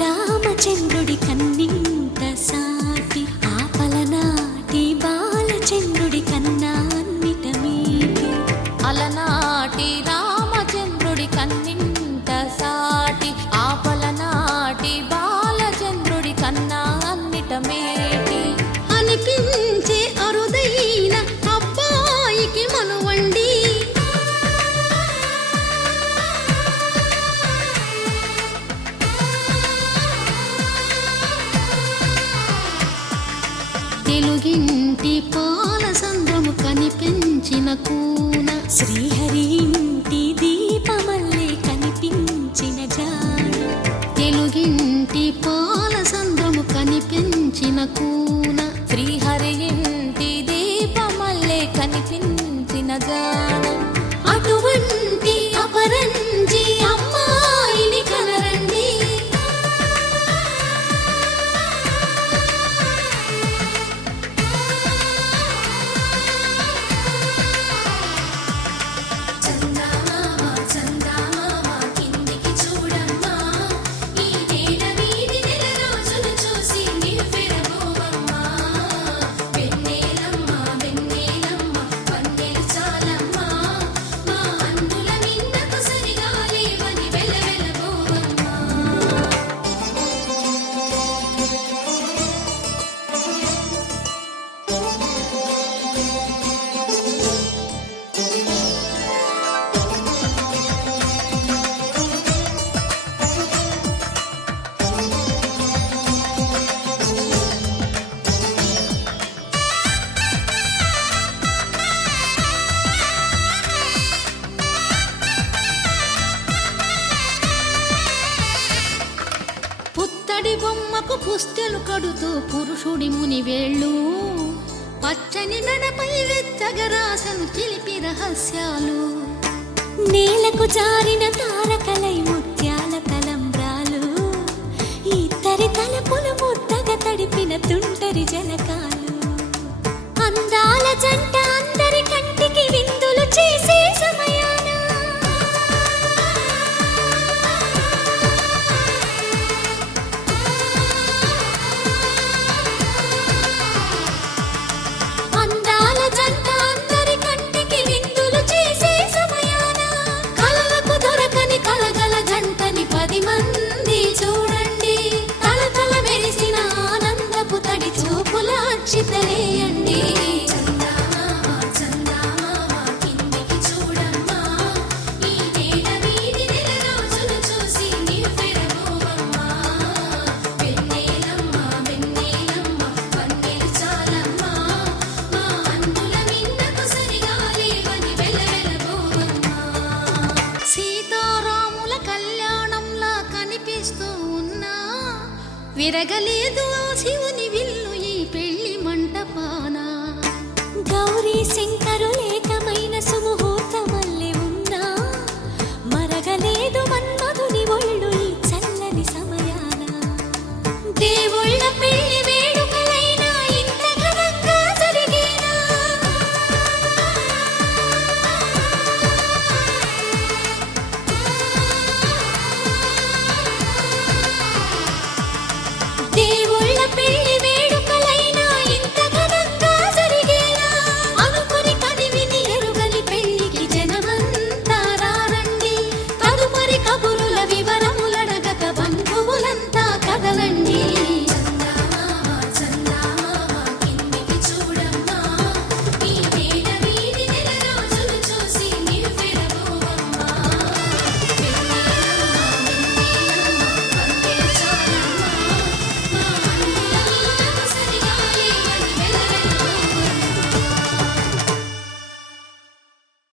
రామచంద్రుడి కన్నింత సాటి ఆపలనాటి బాలచంద్రుడి కన్నా అన్నిట మీటి అలనాటి రామచంద్రుడి కన్నింత సాటి ఆపలనాటి బాలచంద్రుడి కన్నా అన్నిట మేటి అనిపించే అరుదైన అబ్బాయికి మనువండి తెలుగింటి పాల సంద్రము కనిపించిన కూన శ్రీహరి ఇంటి దీపమల్లే కనిపించిన జాడ తెలుగింటి పాల సంద్రము కనిపించిన కూన శ్రీహరి ఇంటి దీపమల్లే కనిపించిన జాడ అటువంటి అపరంజి అమ్మాయిని కనరండి బొమ్మకు పుస్తెలు కడుతూ పురుషుడి ముని వేళ్ళు పచ్చని మెడపై వెచ్చగరాసను చిలిపి రహస్యాలు నేలకు జారిన తారకలై ముత్యాల తలంబ్రాలు ఇద్దరి తలపులు ముద్దగా తడిపిన తుంటరి జలకాలు అందాల జంట అందరి కంటికి విందులు చేసే సమయాన అందాల జంట అందరి కంటికి విందులు చేసే సమయాన కలలకు విరగలేదు ఆ శివుని